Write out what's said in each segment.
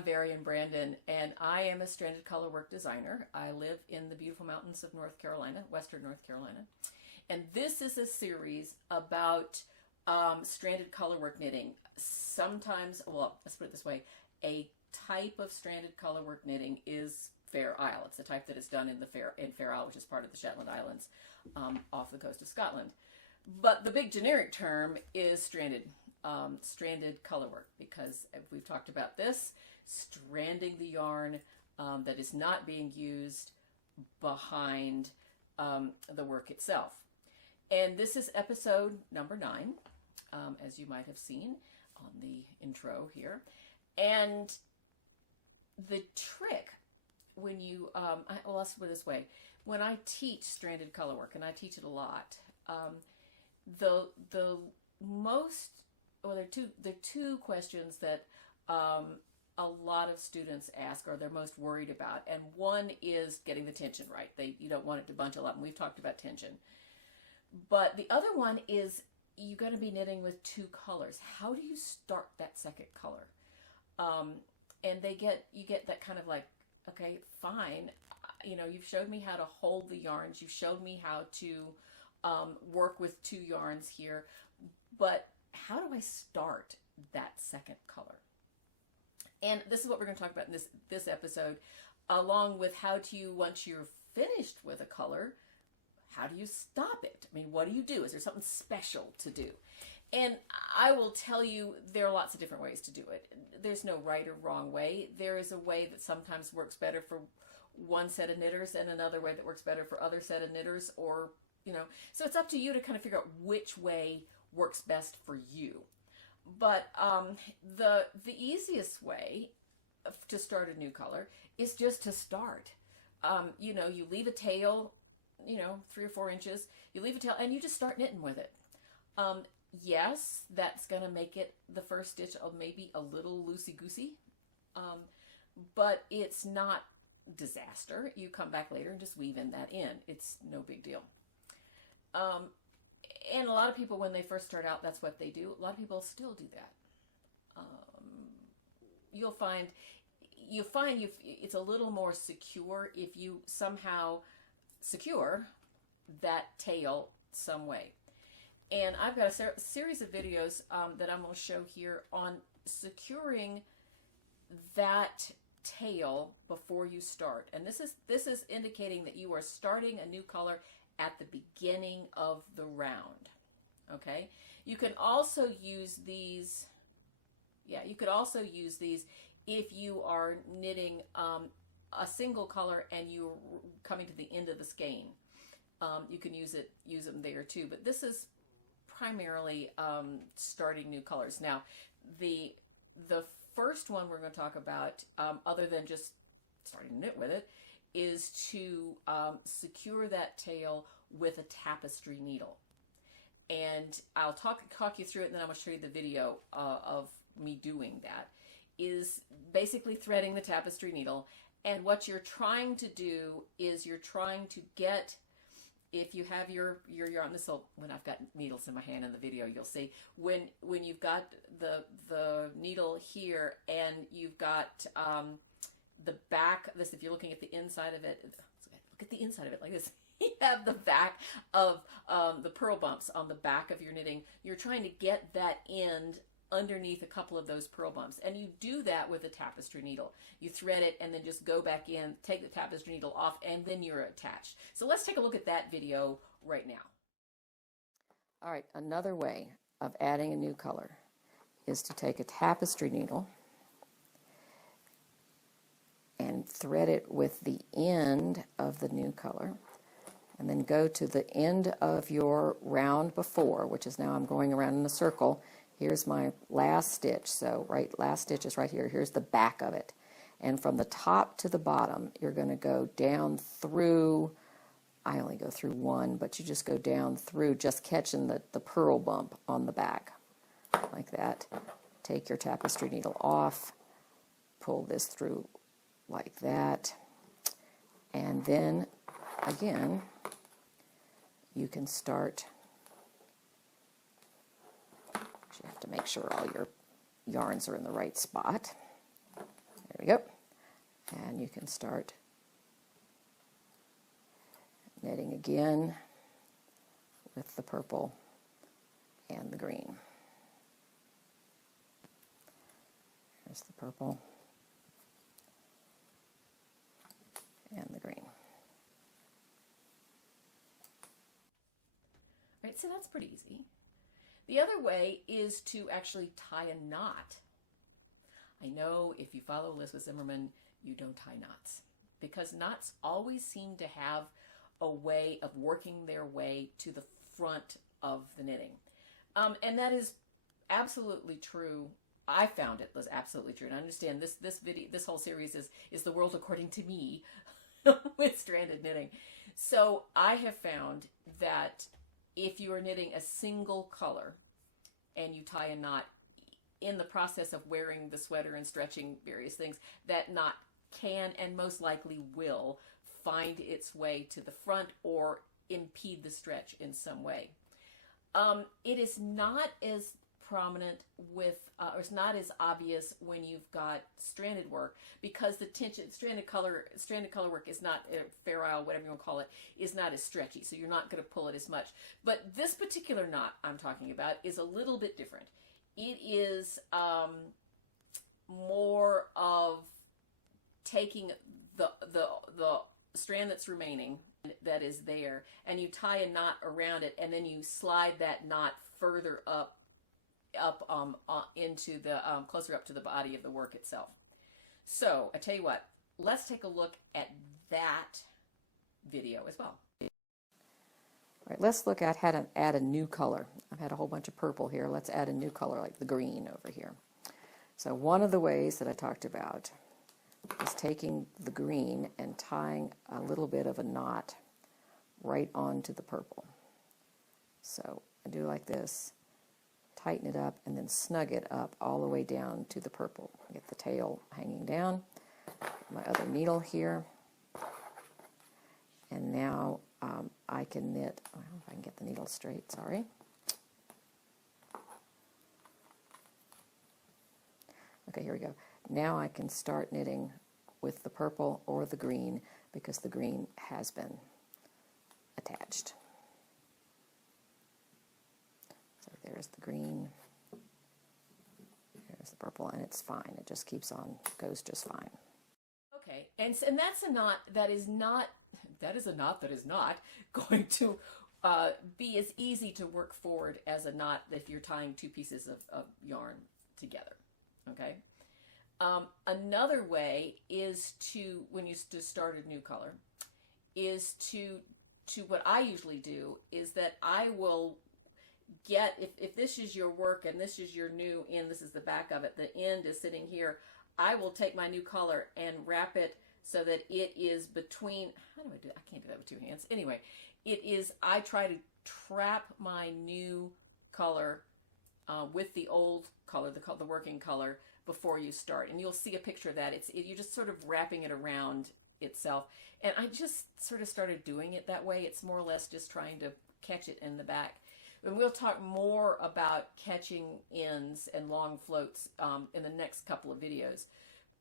I'm Varian Brandon, and I am a stranded colorwork designer. I live in the beautiful mountains of North Carolina, western North Carolina. And this is a series about stranded colorwork knitting. Sometimes, well, let's put it this way, a type of stranded colorwork knitting is Fair Isle. It's the type that is done in Fair Isle, which is part of the Shetland Islands off the coast of Scotland. But the big generic term is stranded colorwork, because we've talked about this, stranding the yarn that is not being used behind the work itself. And this is episode number 9, as you might have seen on the intro here. And the trick when you, well, let's put it this way, when I teach stranded colorwork, and I teach it a lot, the most, well, there are two questions that a lot of students ask, or they're most worried about. And one is getting the tension right. You don't want it to bunch up, and we've talked about tension. But the other one is you're going to be knitting with 2 colors. How do you start that second color? And you get that kind of like, okay, fine. You know, you've showed me how to hold the yarns. You've showed me how to work with 2 yarns here. But how do I start that second color? And this is what we're going to talk about in this episode, along with how do you, once you're finished with a color, how do you stop it? I mean, what do you do? Is there something special to do? And I will tell you, there are lots of different ways to do it. There's no right or wrong way. There is a way that sometimes works better for one set of knitters and another way that works better for other set of knitters, or, you know, so it's up to you to kind of figure out which way works best for you. But the easiest way to start a new color is just to start. You know, you leave a tail, you know, 3 or 4 inches, you leave a tail and you just start knitting with it. Yes, that's going to make it, the first stitch, maybe a little loosey-goosey, but it's not disaster. You come back later and just weave in that in. It's no big deal. And a lot of people, when they first start out, that's what they do. A lot of people still do that. You'll find it's a little more secure if you somehow secure that tail some way. And I've got a series of videos that I'm going to show here on securing that tail before you start. And this is indicating that you are starting a new color at the beginning of the round. Okay? You can also use these, you could also use these if you are knitting a single color and you're coming to the end of the skein. You can use them there too, but this is primarily starting new colors. Now, the first one we're going to talk about, other than just starting to knit with it, is to secure that tail with a tapestry needle. And I'll talk you through it, and then I'm going to show you the video of me doing that. Is basically threading the tapestry needle, and what you're trying to do is you're trying to get, if you have your yarn, this will, when I've got needles in my hand in the video, you'll see, when you've got the needle here and you've got the back, this, if you're looking at the inside of it, look at the inside of it like this. You have the back of the purl bumps on the back of your knitting. You're trying to get that end underneath a couple of those purl bumps, and you do that with a tapestry needle. You thread it and then just go back in, take the tapestry needle off, and then you're attached. So let's take a look at that video right now. All right, another way of adding a new color is to take a tapestry needle and thread it with the end of the new color, and then go to the end of your round before, which is now I'm going around in a circle. Here's my last stitch, so last stitch is right here. Here's the back of it. And from the top to the bottom, you're going to go down through, I only go through 1, but you just go down through, just catching the purl bump on the back, like that. Take your tapestry needle off, pull this through like that, and then, again, you can start. You have to make sure all your yarns are in the right spot. we go. And you can start knitting again with the purple and the green. There's the purple and the green. Right, so that's pretty easy. The other way is to actually tie a knot. I know if you follow Elizabeth Zimmerman, you don't tie knots, because knots always seem to have a way of working their way to the front of the knitting. And that is absolutely true. I found it was absolutely true. And I understand this whole series is the world according to me with stranded knitting. So I have found that if you are knitting a single color and you tie a knot in the process of wearing the sweater and stretching various things, that knot can and most likely will find its way to the front or impede the stretch in some way. It is not as prominent with, or it's not as obvious when you've got stranded work, because the tension, stranded color work is not, fair isle, whatever you want to call it, is not as stretchy, so you're not going to pull it as much. But this particular knot I'm talking about is a little bit different. It is more of taking the strand that's remaining, that is there, and you tie a knot around it, and then you slide that knot further up into the closer up to the body of the work itself. So I tell you what, let's take a look at that video as well. All right, let's look at how to add a new color. I've had a whole bunch of purple here. Let's add a new color like the green over here. So one of the ways that I talked about is taking the green and tying a little bit of a knot right onto the purple. So I do like this, tighten it up, and then snug it up all the way down to the purple. Get the tail hanging down. My other needle here. And now I can knit, I don't know if I can get the needle straight, sorry. Okay, here we go. Now I can start knitting with the purple or the green, because the green has been attached. So there's the green, there's the purple, and it's fine. It just keeps on, goes just fine. Okay, and that's a knot that is not, that is a knot that is not going to be as easy to work forward as a knot if you're tying two pieces of yarn together, okay? Another way is to, when you start a new color, is to what I usually do is that I will get, if this is your work and this is your new end, this is the back of it, the end is sitting here, I will take my new color and wrap it so that it is between, how do I do that? I can't do that with two hands. Anyway, it is, I try to trap my new color with the old color, the working color, before you start. And you'll see a picture of that. You're just sort of wrapping it around itself. And I just sort of started doing it that way. It's more or less just trying to catch it in the back. And we'll talk more about catching ends and long floats in the next couple of videos.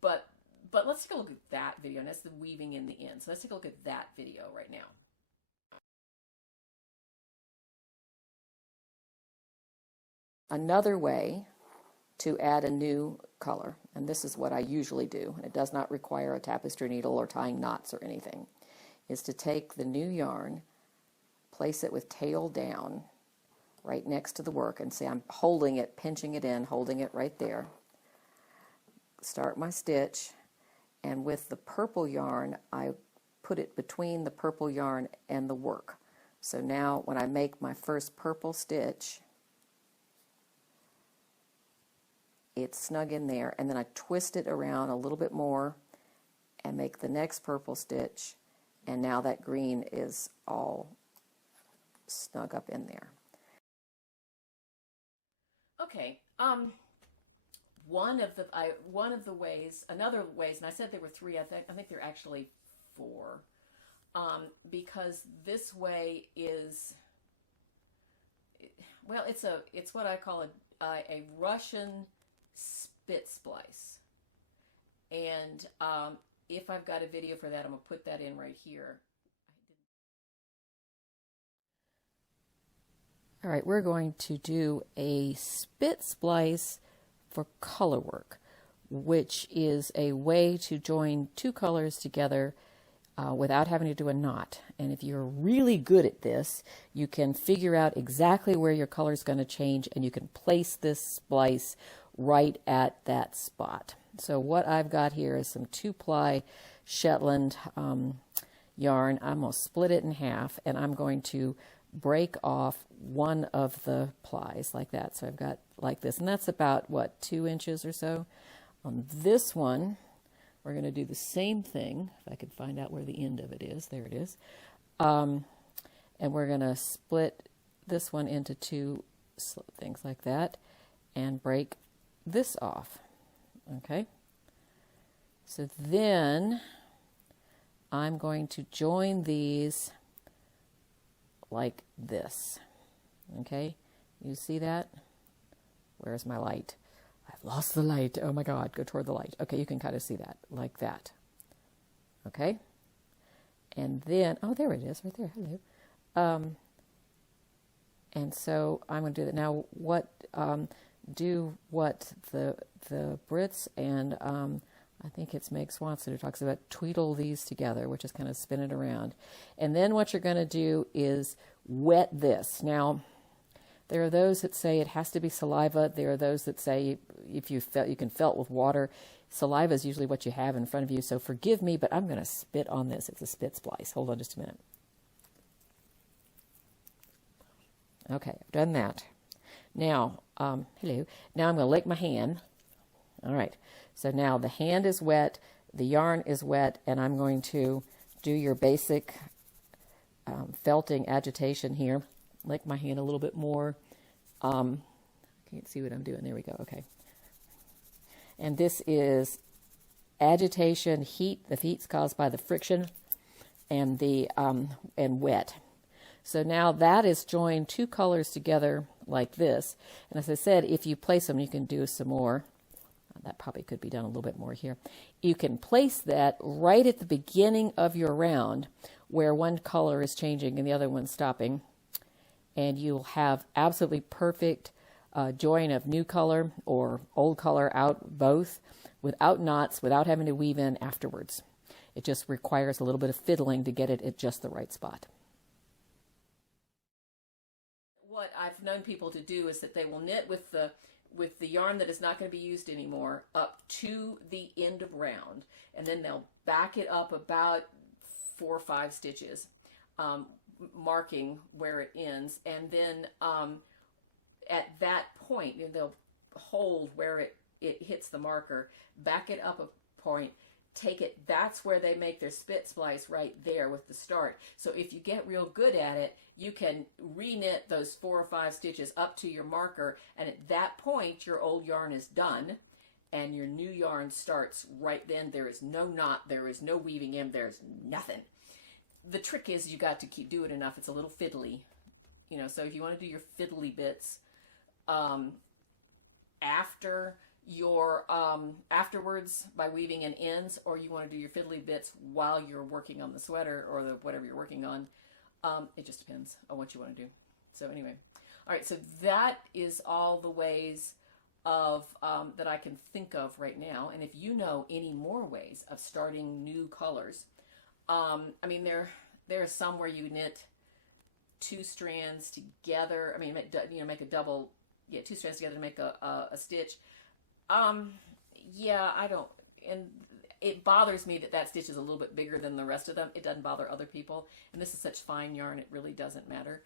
But let's take a look at that video, and that's the weaving in the end. So let's take a look at that video right now. Another way to add a new color, and this is what I usually do, and it does not require a tapestry needle or tying knots or anything, is to take the new yarn, place it with tail down right next to the work, and say I'm holding it, pinching it in, holding it right there. Start my stitch, and with the purple yarn, I put it between the purple yarn and the work. So now when I make my first purple stitch, it's snug in there, and then I twist it around a little bit more and make the next purple stitch, and now that green is all snug up in there. Okay, one of the ways, another ways, and I said there were three, I think there are actually four, because this way is, well, it's what I call a Russian spit splice. And if I've got a video for that, I'm going to put that in right here. All right, we're going to do a spit splice for color work, which is a way to join two colors together without having to do a knot. And if you're really good at this, you can figure out exactly where your color is going to change, and you can place this splice right at that spot. So what I've got here is some 2-ply Shetland yarn. I'm going to split it in half, and I'm going to break off one of the plies like that. So I've got like this, and that's about, what, 2 inches or so. On this one, we're going to do the same thing. If I could find out where the end of it is. There it is. And we're going to split this one into 2 things like that and break this off. Okay. So then I'm going to join these like this. Okay. You see that? Where's my light? I've lost the light. Oh my God, go toward the light. Okay, you can kind of see that, like that. Okay? And then, oh, there it is, right there. Hello. And so I'm going to do that. Now, do what the Brits and I think it's Meg Swanson who talks about tweedle these together, which is kind of spin it around. And then what you're going to do is wet this. Now, there are those that say it has to be saliva. There are those that say if you can felt with water. Saliva is usually what you have in front of you. So forgive me, but I'm going to spit on this. It's a spit splice. Hold on just a minute. Okay, I've done that. Now, hello. Now I'm going to lick my hand. All right. So now the hand is wet, the yarn is wet, and I'm going to do your basic felting agitation here. Lick my hand a little bit more. Can't see what I'm doing. There we go. Okay. And this is agitation, heat. The heat's caused by the friction and the and wet. So now that is joined 2 colors together like this. And as I said, if you place them, you can do some more. That probably could be done a little bit more here. You can place that right at the beginning of your round where one color is changing and the other one's stopping. And you'll have absolutely perfect join of new color or old color out both without knots, without having to weave in afterwards. It just requires a little bit of fiddling to get it at just the right spot. What I've known people to do is that they will knit with the yarn that is not going to be used anymore up to the end of round, and then they'll back it up about 4 or 5 stitches, marking where it ends, and then at that point, they'll hold where it hits the marker, back it up a point, take it, that's where they make their spit splice right there with the start. So if you get real good at it, you can re-knit those 4 or 5 stitches up to your marker, and at that point your old yarn is done and your new yarn starts right then. There is no knot, there is no weaving in, there's nothing. The trick is you got to keep doing it enough. It's a little fiddly, so if you want to do your fiddly bits after your afterwards by weaving in ends, or you want to do your fiddly bits while you're working on the sweater or whatever you're working on, it just depends on what you want to do. So anyway, all right, so that is all the ways of that I can think of right now. And if you know any more ways of starting new colors, I mean, there are some where you knit 2 strands together. I mean, make a double, 2 strands together to make a stitch. Yeah, I don't, and it bothers me that stitch is a little bit bigger than the rest of them. It doesn't bother other people, and this is such fine yarn, it really doesn't matter.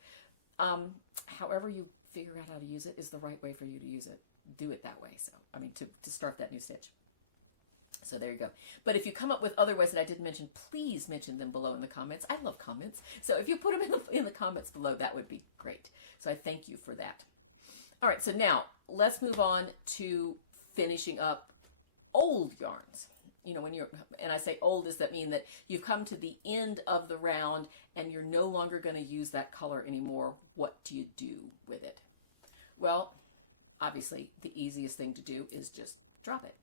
However you figure out how to use it is the right way for you to use it. Do it that way. So, I mean, to start that new stitch. So there you go. But if you come up with other ways that I didn't mention, please mention them below in the comments. I love comments. So if you put them in the comments below, that would be great. So I thank you for that. All right, so now let's move on to finishing up old yarns. And I say old, does that mean that you've come to the end of the round and you're no longer going to use that color anymore? What do you do with it? Well, obviously the easiest thing to do is just drop it.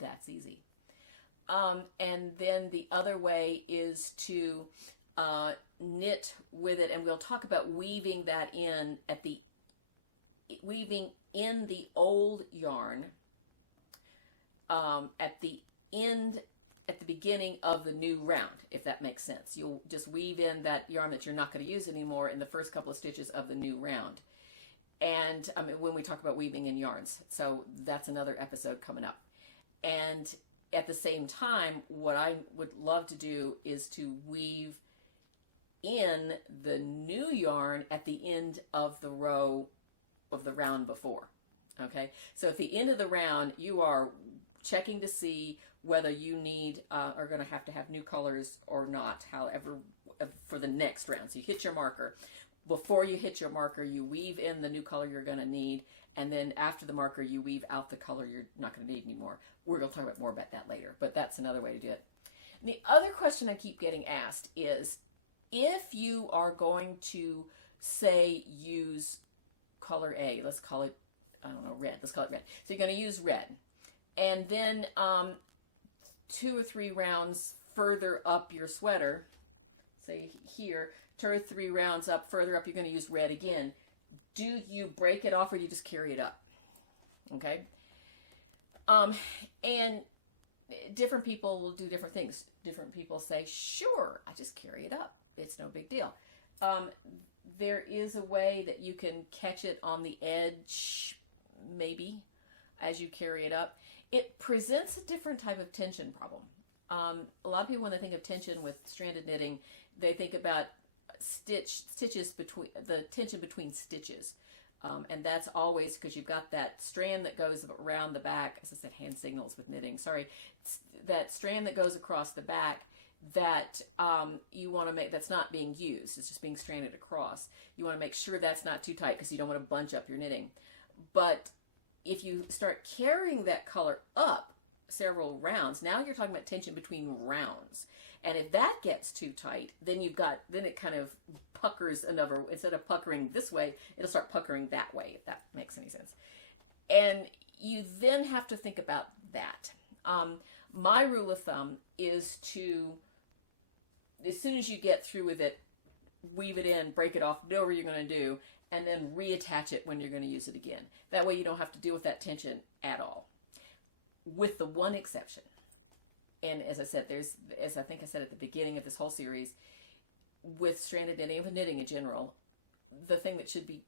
That's easy. And then the other way is to knit with it, and we'll talk about weaving that in weaving in the old yarn at the end, at the beginning of the new round, if that makes sense. You'll just weave in that yarn that you're not going to use anymore in the first couple of stitches of the new round. And I mean, when we talk about weaving in yarns, so that's another episode coming up. And at the same time, what I would love to do is to weave in the new yarn at the end of the row of the round before. Okay, so at the end of the round, you are checking to see whether you need are going to have new colors or not, however, for the next round. So you hit your marker. Before you hit your marker, you weave in the new color you're going to need, and then after the marker, you weave out the color you're not going to need anymore. We're going to talk more about that later, but that's another way to do it. And the other question I keep getting asked is, if you are going to, say, use color A, let's call it, I don't know, red. Let's call it red. So you're going to use red. And then 2 or 3 rounds further up your sweater, say here, 2 or 3 rounds up, further up, you're going to use red again. Do you break it off, or do you just carry it up? Okay? And different people will do different things. Different people say, sure, I just carry it up. It's no big deal. There is a way that you can catch it on the edge, maybe, as you carry it up. It presents a different type of tension problem. A lot of people, when they think of tension with stranded knitting, they think about stitches between, the tension between stitches. And that's always because you've got that strand that goes around the back, as I said, hand signals with knitting, sorry, that strand that goes across the back that you want to make, that's not being used, it's just being stranded across. You want to make sure that's not too tight because you don't want to bunch up your knitting. But if you start carrying that color up several rounds, now you're talking about tension between rounds. And if that gets too tight, then then it kind of puckers another, instead of puckering this way, it'll start puckering that way, if that makes any sense. And you then have to think about that. My rule of thumb is to, as soon as you get through with it, weave it in, break it off, do whatever you're going to do, and then reattach it when you're going to use it again. That way you don't have to deal with that tension at all. With the one exception. And as I said, as I think I said at the beginning of this whole series, with stranded knitting, with knitting in general, the thing that should be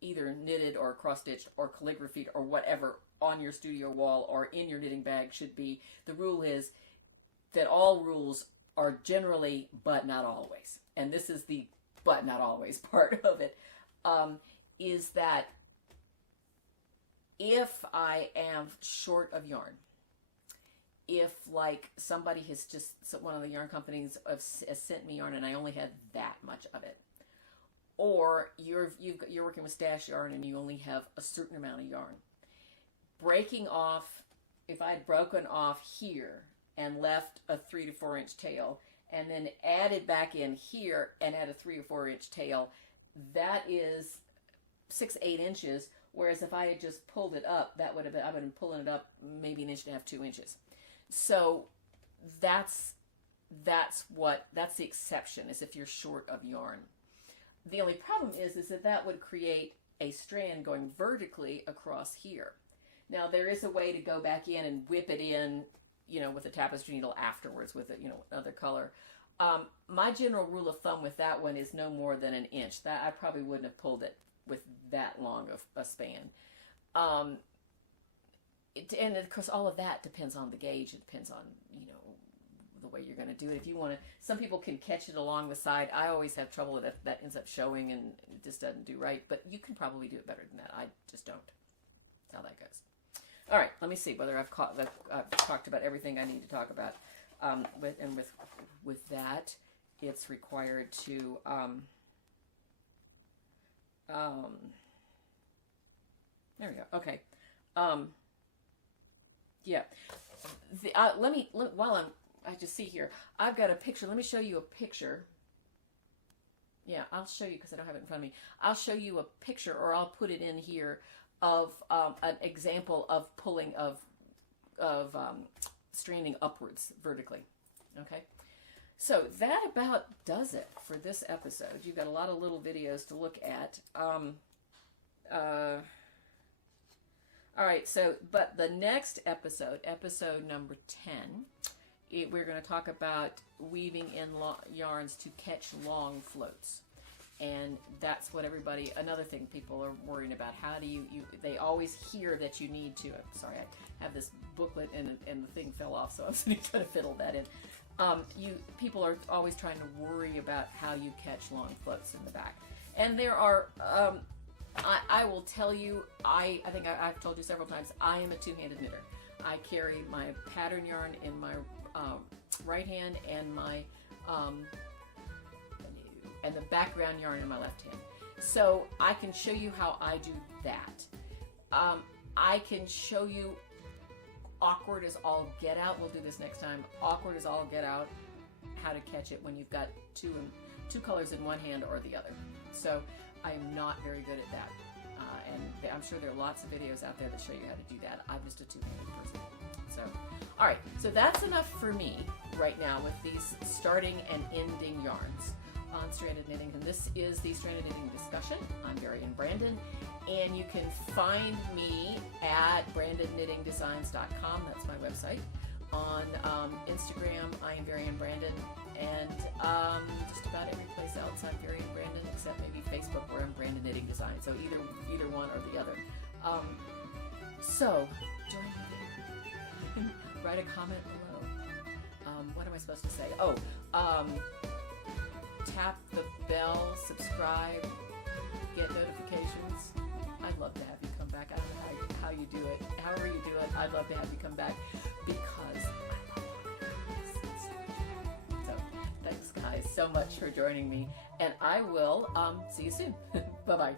either knitted or cross-stitched or calligraphied or whatever on your studio wall or in your knitting bag should be, the rule is that all rules are generally but not always. And this is the but not always part of it, is that if I am short of yarn, if like somebody has just, one of the yarn companies has sent me yarn and I only had that much of it, or you're working with stash yarn and you only have a certain amount of yarn, breaking off, if I'd broken off here and left a 3 to 4 inch tail and then added back in here and add a 3 or 4 inch tail, that is 6, 8 inches. Whereas if I had just pulled it up, that would have been, I would have been pulling it up maybe 1.5 inches, 2 inches. So that's the exception, is if you're short of yarn. The only problem is that would create a strand going vertically across here. Now there is a way to go back in and whip it in, with a tapestry needle afterwards with another color. My general rule of thumb with that one is no more than 1 inch. That I probably wouldn't have pulled it with that long of a span. And of course, all of that depends on the gauge. It depends on, the way you're going to do it. If you want to, some people can catch it along the side. I always have trouble with it. That ends up showing and it just doesn't do right. But you can probably do it better than that. I just don't. That's how that goes. All right, let me see whether I've talked about everything I need to talk about. With that, it's required to there we go. Okay. Yeah. I just see here, I've got a picture. Let me show you a picture. Yeah, I'll show you because I don't have it in front of me. I'll show you a picture, or I'll put it in here, of an example of pulling of stranding upwards vertically. Okay, so that about does it for this episode. You've got a lot of little videos to look at. All right, so, but the next episode, episode number 10, we're going to talk about weaving in yarns to catch long floats. And that's what everybody, another thing people are worrying about. How do you they always hear that you need to, I'm sorry, I have this booklet and the thing fell off, so I'm sitting trying to fiddle that in. People are always trying to worry about how you catch long floats in the back. And there are, I will tell you, I think I've told you several times, I am a two-handed knitter. I carry my pattern yarn in my right hand and my and the background yarn in my left hand. So I can show you how I do that. I can show you awkward as all get out. We'll do this next time. Awkward as all get out, how to catch it when you've got two colors in one hand or the other. So I am not very good at that. And I'm sure there are lots of videos out there that show you how to do that. I'm just a two-handed person. So, all right. So that's enough for me right now with these starting and ending yarns on stranded knitting. And this is the Stranded Knitting Discussion. I'm Varian Brandon. And you can find me at brandedknittingdesigns.com. That's my website. On Instagram, I am Varian Brandon. And just about every place else, I'm Varian Brandon, except maybe Facebook, where I'm Branded Knitting Design. So either one or the other. So join me there. Write a comment below. What am I supposed to say? Oh, tap the bell, subscribe, get notifications. I'd love to have you come back. I don't know how you do it. However you do it, I'd love to have you come back because I love it. So thanks guys so much for joining me, and I will see you soon. Bye-bye.